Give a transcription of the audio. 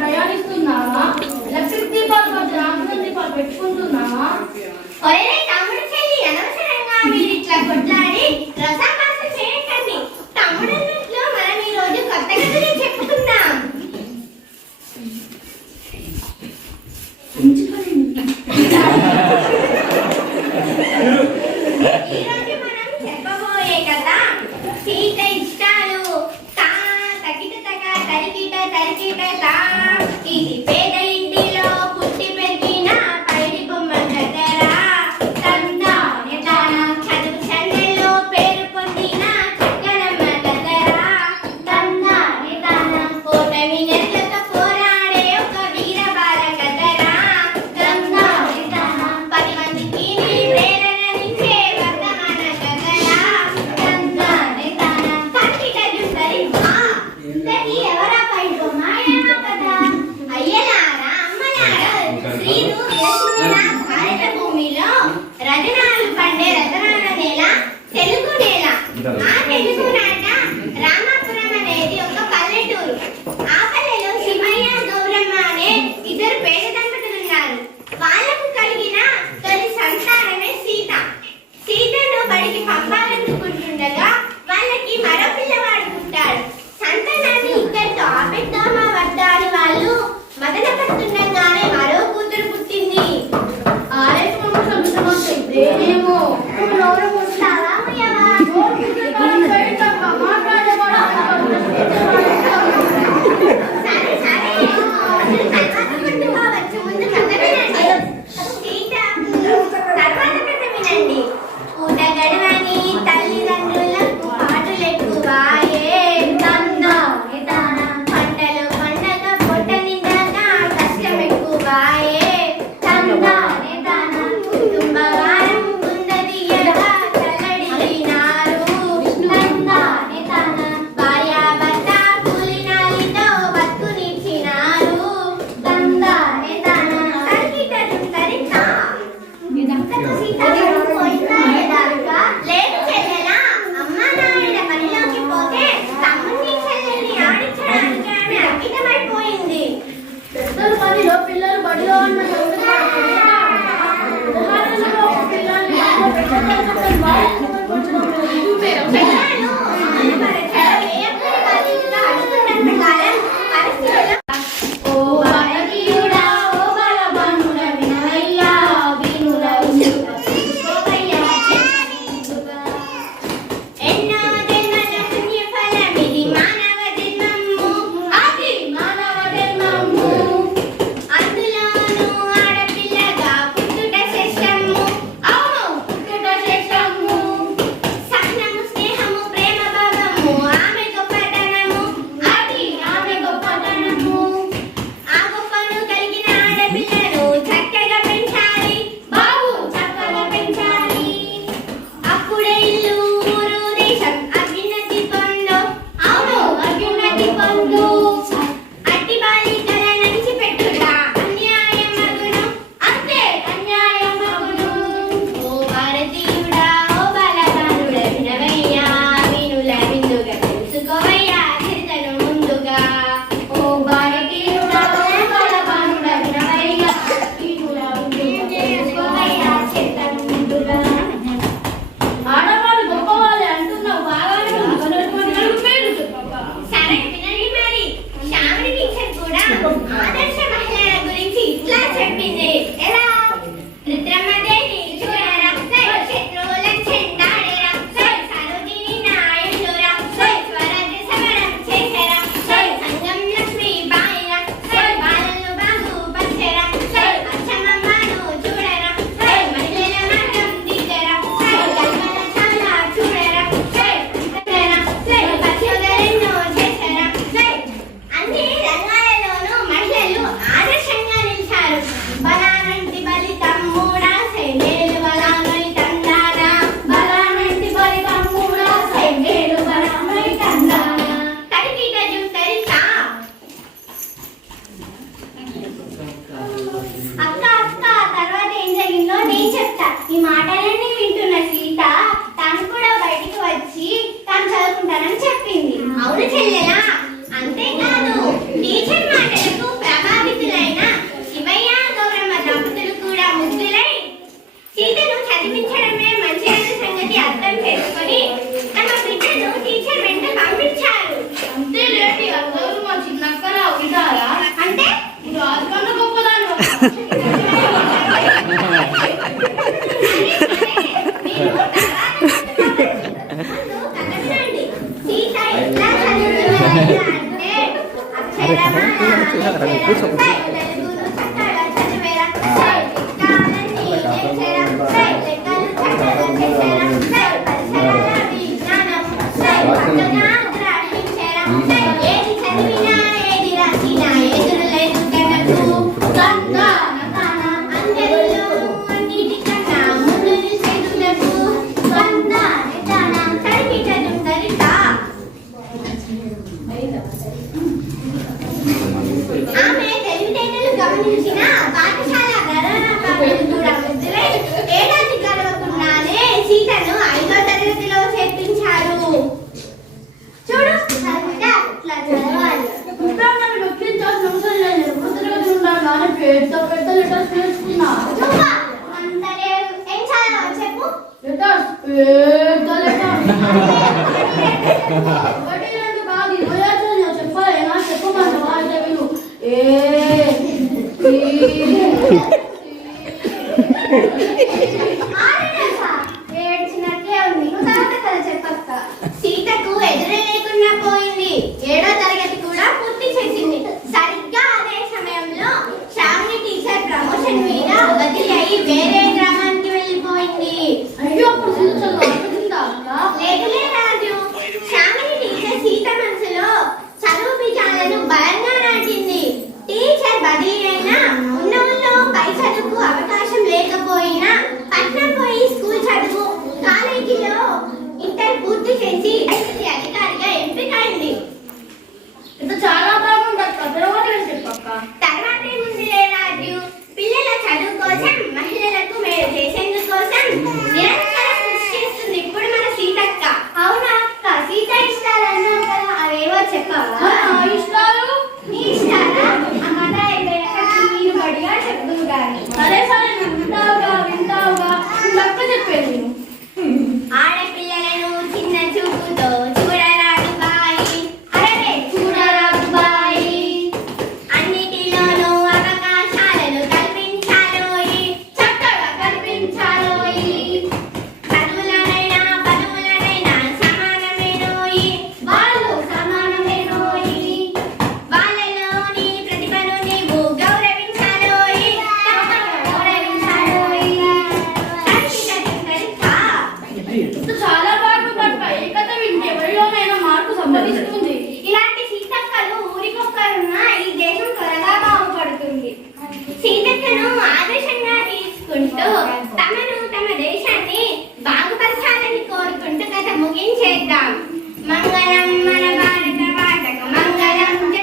ప్రయాణిస్తున్నావా? Electric దీపాల మధ్య రాత్రి దీపాలు పెట్టుకుంటున్నావా? మీరు ఇట్లా కొట్లాడి రసాభాస చేయకండి. తమ్ముడన్నట్లో మనం ఈ రోజు కొత్త కథనే చెప్పుకుందాం. ఈరోజు మనం చెప్పబోయే కథ సీత ఇష్టాలు. తా తకిట తక తరికిట తరికిట తా. ఇది పేద ఇంటిలో పుట్టి పెరిగిన పైడి బొమ్మ కథరా. తందానే తానా చదువు సంఘంలో పేరు పొందిన చక్కనమ్మ కథరా. తందానే తానా ఓటమి నెట్లతో పోరాడే ఒక వీరబాల కథరా. తందానే తానా 10 మందికి ప్రేరణనిచ్చే వర్ధమాన కథరా. తందానే తానా కంటిట జుందరి మా. ఇంతకీ ఎవరా పైడి బొమ్మ ఏమో కదా. అయ్యలారా అమ్మలారా, స్త్రీలు వేసుకున్న భారత భూమిలో రతనాలు పండే రతనాల నేల తెలుగు నేల. ఆ తెలుగు నాట రామాపురం అనేది ఒక పల్లెటూరు. ఆ పల్లెలో శివయ్య గౌరమ్మ అనే 2 పేద దంపతులు ఉన్నారు. వాళ్లకు కలిగిన తొలి సంతానమే సీత. సీతను బడికి పంపాలనుకుంటుండగా వాళ్ళకి మరో పిల్లవాడు పుట్టాడు. సంతానాన్ని ఇక్కడితో ఆపేద్దామా వద్దా అని వాళ్ళు మదన పడుతుండగానే మరో కూతురు పుట్టింది. ఏమో నోరు మూస్తావా ముయ్యవా? అంటే అక్షరమాల తెలుగును చక్కగా చదివేరా కావాలని నేర్చేరా లెక్కలు చక్కగా చేసేరా పరిసరాల విజ్ఞానం చక్కగా గ్రహించేరా ఏది చదివినా ఏది రాసినా ఎదురులేదు కనకు అందరిలో అన్నిటికన్నా ముందు చేతులకు ఆమె తెలివితేటలు గమనించిన పాఠశాల వృద్ధులై ఏడాది గడవకుండానే సీతను 5వ తరగతిలో చేర్పించారు. చూడు ఇట్లా చదవాలి. పెద్ద పెద్ద లెటర్స్ నేర్చుకున్నా. అంతలే ఏం చదవాలి చెప్పు. లెటర్స్ పెద్ద లెటర్స్ చెప్పలేనా చెప్పమంటావా అయితే విను. ఏడ్చినట్లే ఉంది. తర్వాత కథ చెప్పక్క. సీతకు ఎదురే లేకుండా పోయింది. 7వ తరగతి కూడా పూర్తి చేసింది. సరిగ్గా అదే సమయంలో శ్రావణి టీచర్ ప్రమోషన్ మీద బదిలీ అయి వేరే గ్రామానికి వెళ్ళిపోయింది. అయ్యో అప్పుడు లేదులే రాజు. శ్రావణి టీచర్ సీత మనసులో చదువు బీజాలను బలంగా నాటింది. టీచర్ బదిలీ అయినా ఉన్న ఊళ్ళో పై చదువుకు అవకాశం లేకపోయినా పట్నం పోయి స్కూల్ చదువు కాలేజీలో ఇంటర్ పూర్తి చేసి అధికారిగా ఎంపికైంది. ఇంత చాలా బాగుంది అక్క. తర్వాత చెప్పక్క. తర్వాత ఏముందిలే రాజు. పిల్లల చదువు కోసం మహిళలకు మేలు చేసేందుకోసం నిరంతరం కృషి చేస్తుంది ఇప్పుడు మన సీతక్క. అవునా అక్క? సీత ఇష్టాలు అన్నావు కదా, అవేవో చెప్పవా? ఇష్టం